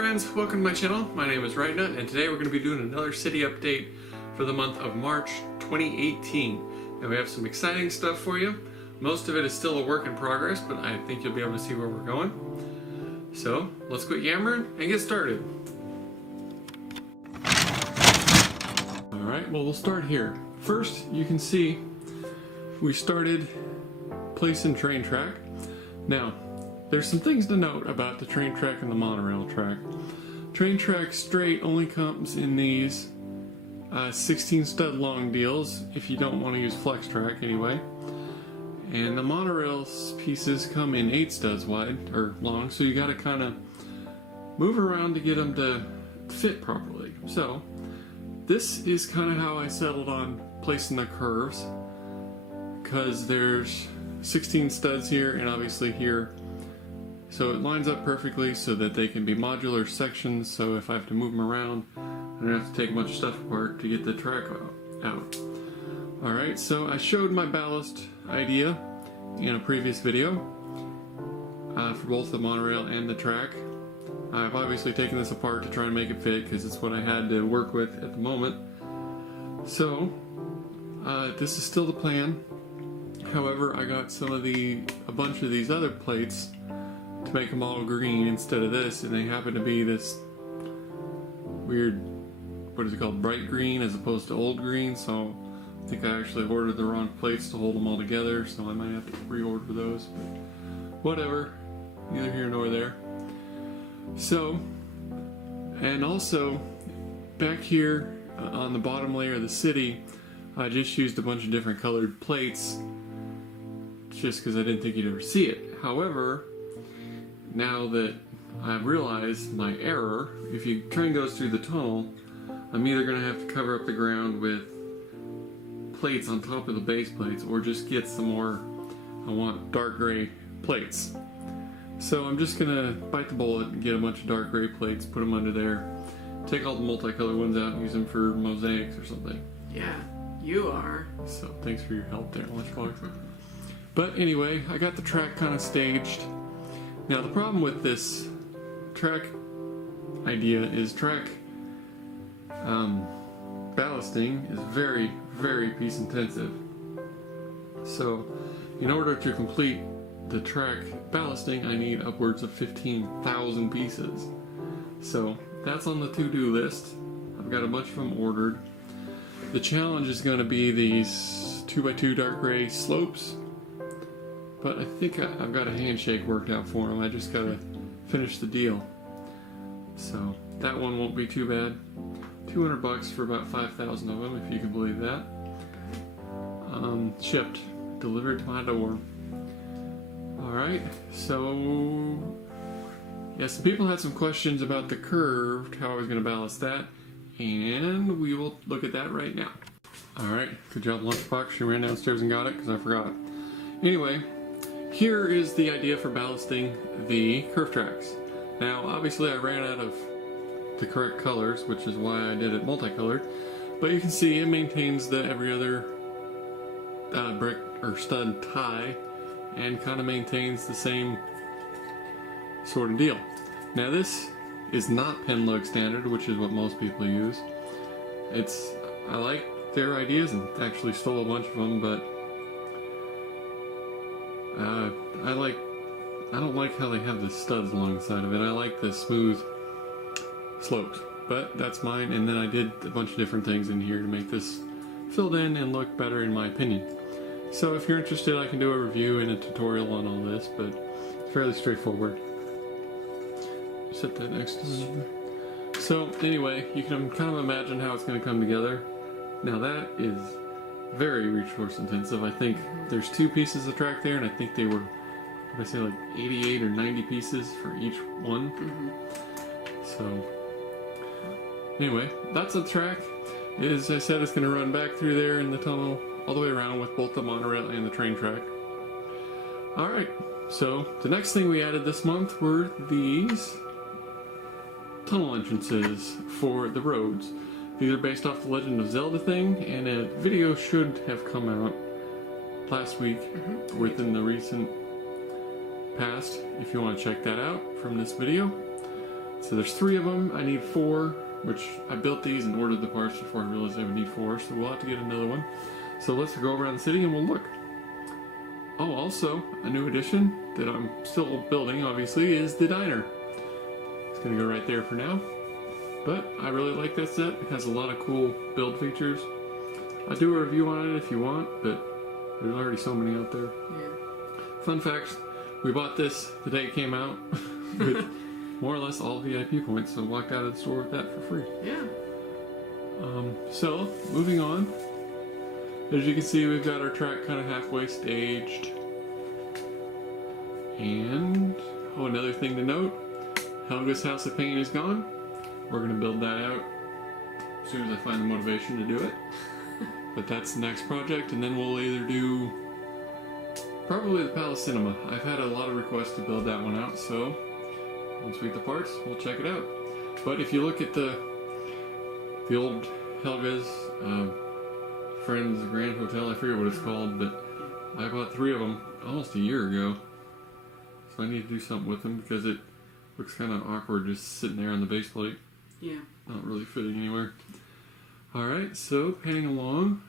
friends, welcome to my channel. My name is Nut, and today we're going to be doing another city update for the month of March 2018. And we have some exciting stuff for you. Most of it is still a work in progress, but I think you'll be able to see where we're going. So let's quit yammering and get started. Alright, well we'll start here. First, you can see we started placing train track. Now, there's some things to note about the train track and the monorail track. Train track straight only comes in these 16 stud long deals if you don't want to use flex track anyway. And the monorail pieces come in 8 studs wide or long, so you got to kind of move around to get them to fit properly. So this is kind of how I settled on placing the curves, because there's 16 studs here and obviously here. So it lines up perfectly so that they can be modular sections, so if I have to move them around, I don't have to take much stuff apart to get the track out. Alright, so I showed my ballast idea in a previous video for both the monorail and the track. I've obviously taken this apart to try and make it fit because it's what I had to work with at the moment. So, this is still the plan. However, I got a bunch of these other plates to make them all green instead of this, and they happen to be this weird, what is it called, bright green as opposed to old green, so I think I actually ordered the wrong plates to hold them all together, so I might have to reorder those, but whatever, neither here nor there. So, and also, back here on the bottom layer of the city, I just used a bunch of different colored plates just because I didn't think you'd ever see it. However, now that I've realized my error, if your train goes through the tunnel, I'm either going to have to cover up the ground with plates on top of the base plates, or just get some more, I want dark gray plates. So I'm just going to bite the bullet and get a bunch of dark gray plates, put them under there, take all the multicolored ones out and use them for mosaics or something. Yeah, you are. So thanks for your help there, Lunchbox. But anyway, I got the track kind of staged. Now the problem with this track idea is track ballasting is very, very piece intensive. So in order to complete the track ballasting, I need upwards of 15,000 pieces. So that's on the to-do list. I've got a bunch of them ordered. The challenge is going to be these 2x2 dark gray slopes. But I think I've got a handshake worked out for them. I just gotta finish the deal. So that one won't be too bad. $200 for about 5,000 of them, if you can believe that. Shipped, delivered to my door. Alright, so yeah, some people had some questions about the curved, how I was gonna ballast that, and we will look at that right now. Alright, good job Lunchbox, you ran downstairs and got it because I forgot. Anyway, here is the idea for ballasting the curve tracks. Now, obviously I ran out of the correct colors, which is why I did it multicolored, but you can see it maintains the every other brick or stud tie and kind of maintains the same sort of deal. Now this is not pen lug standard, which is what most people use. I like their ideas and actually stole a bunch of them, but I don't like how they have the studs along the side of it. I like the smooth slopes, but that's mine. And then I did a bunch of different things in here to make this filled in and look better in my opinion. So if you're interested, I can do a review and a tutorial on all this, but it's fairly straightforward. Set that next to me. So anyway, you can kind of imagine how it's going to come together. Now that is very resource intensive. I think there's 2 pieces of track there, and I think they were, what did I say, like 88 or 90 pieces for each one. So anyway, that's the track. As I said, it's going to run back through there in the tunnel all the way around with both the monorail and the train track. Alright, so the next thing we added this month were these tunnel entrances for the roads. These are based off the Legend of Zelda thing, and a video should have come out last week within the recent past, if you want to check that out from this video. So there's 3 of them. I need 4, which I built these and ordered the parts before I realized I would need 4, so we'll have to get another one. So let's go around the city and we'll look. Oh, also, a new addition that I'm still building, obviously, is the diner. It's going to go right there for now. But I really like that set. It has a lot of cool build features. I'll do a review on it if you want, but there's already so many out there. Yeah. Fun fact, we bought this the day it came out with more or less all VIP points, so walked out of the store with that for free. Yeah. So, moving on. As you can see, we've got our track kind of halfway staged. And, oh, another thing to note, Helga's House of Pain is gone. We're going to build that out as soon as I find the motivation to do it. But that's the next project, and then we'll either do probably the Palace Cinema. I've had a lot of requests to build that one out, so once we get the parts, we'll check it out. But if you look at the old Helga's Friends Grand Hotel, I forget what it's called, but I bought 3 of them almost a year ago. So I need to do something with them because it looks kind of awkward just sitting there on the base plate. Yeah. Not really fitting anywhere. Alright, so panning along.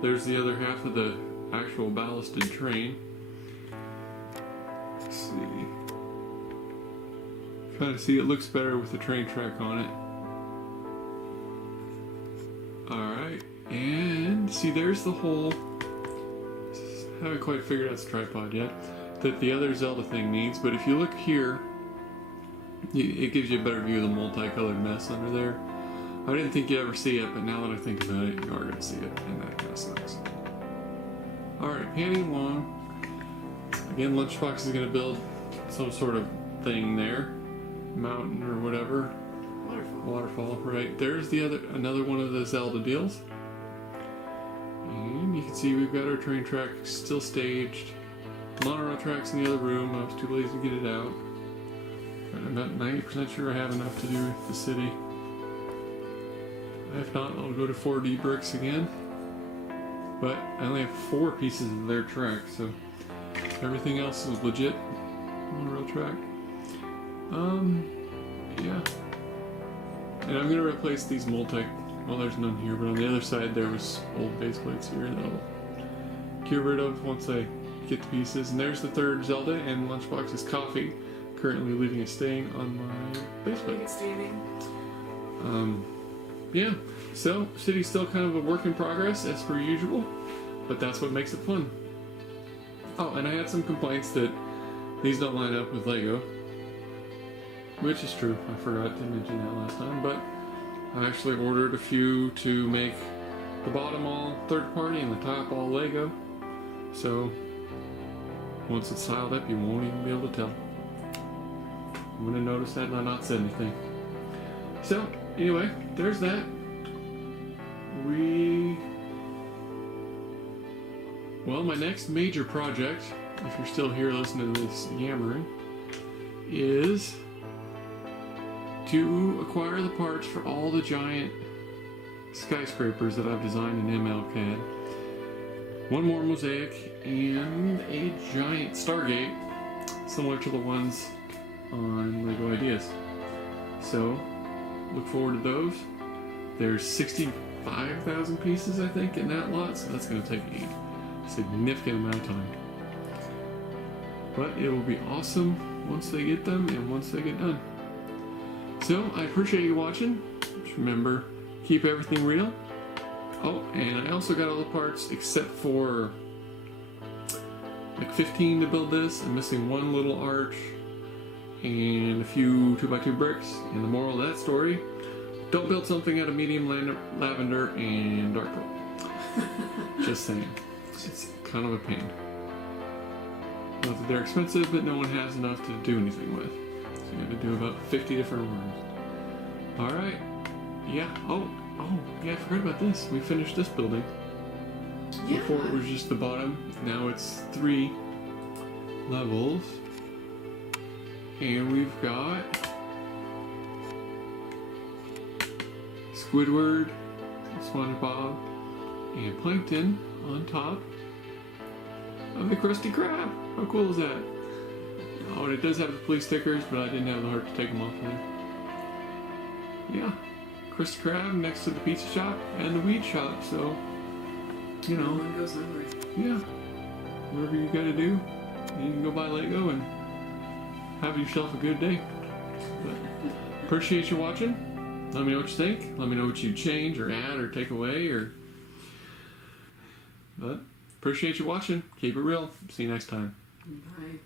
There's the other half of the actual ballasted train. Let's see. Kind of see it looks better with the train track on it. Alright, and see there's the hole. Haven't quite figured out this tripod yet. That the other Zelda thing needs, but if you look here, it gives you a better view of the multicolored mess under there. I didn't think you'd ever see it, but now that I think about it, you are going to see it, and that kind of sucks. Alright, panning along. Again, Lunchbox is going to build some sort of thing there. Mountain or whatever. Waterfall, right. There's another one of the Zelda deals. And you can see we've got our train track still staged. Monorail track's in the other room. I was too lazy to get it out. But I'm about 90% sure I have enough to do with the city. If not, I'll go to 4D bricks again. But I only have 4 pieces of their track, so everything else is legit monorail track. Yeah. And I'm gonna replace these well, there's none here, but on the other side there was old base plates here that I'll get rid of once I get the pieces. And there's the 3rd Zelda, and Lunchbox's coffee, currently leaving a stain on my base plate. It's standing. Yeah, so city's still kind of a work in progress as per usual, but that's what makes it fun. Oh, and I had some complaints that these don't line up with Lego, which is true. I forgot to mention that last time, but I actually ordered a few to make the bottom all third party and the top all Lego. So once it's tiled up, you won't even be able to tell. I'm gonna notice that and I not said anything. So anyway, there's that. Well, my next major project, if you're still here listening to this yammering, is to acquire the parts for all the giant skyscrapers that I've designed in MLCAD. One more mosaic and a giant Stargate, similar to the ones on LEGO Ideas. So, look forward to those. There's 65,000 pieces, I think, in that lot, so that's going to take a significant amount of time. But it will be awesome once they get them and once they get done. So, I appreciate you watching. Just remember, keep everything real. Oh, and I also got all the parts except for like 15 to build this. I'm missing one little arch and a few 2x2 bricks. And the moral of that story, don't build something out of medium lavender and dark purple. Just saying. It's kind of a pain. Not that they're expensive, but no one has enough to do anything with. So you have to do about 50 different rooms. Alright. Yeah. Oh, yeah, I forgot about this. We finished this building. Yeah. Before it was just the bottom. Now it's 3 levels. And we've got Squidward, SpongeBob, and Plankton on top of the Krusty Krab. How cool is that? Oh, and it does have the police stickers, but I didn't have the heart to take them off there. Yeah, Krusty Krab next to the pizza shop and the weed shop, so, you know. No one goes nowhere. Yeah, whatever you gotta do, you can go buy Lego and have yourself a good day. But appreciate you watching. Let me know what you think. Let me know what you change or add or take away. But appreciate you watching. Keep it real. See you next time. Bye.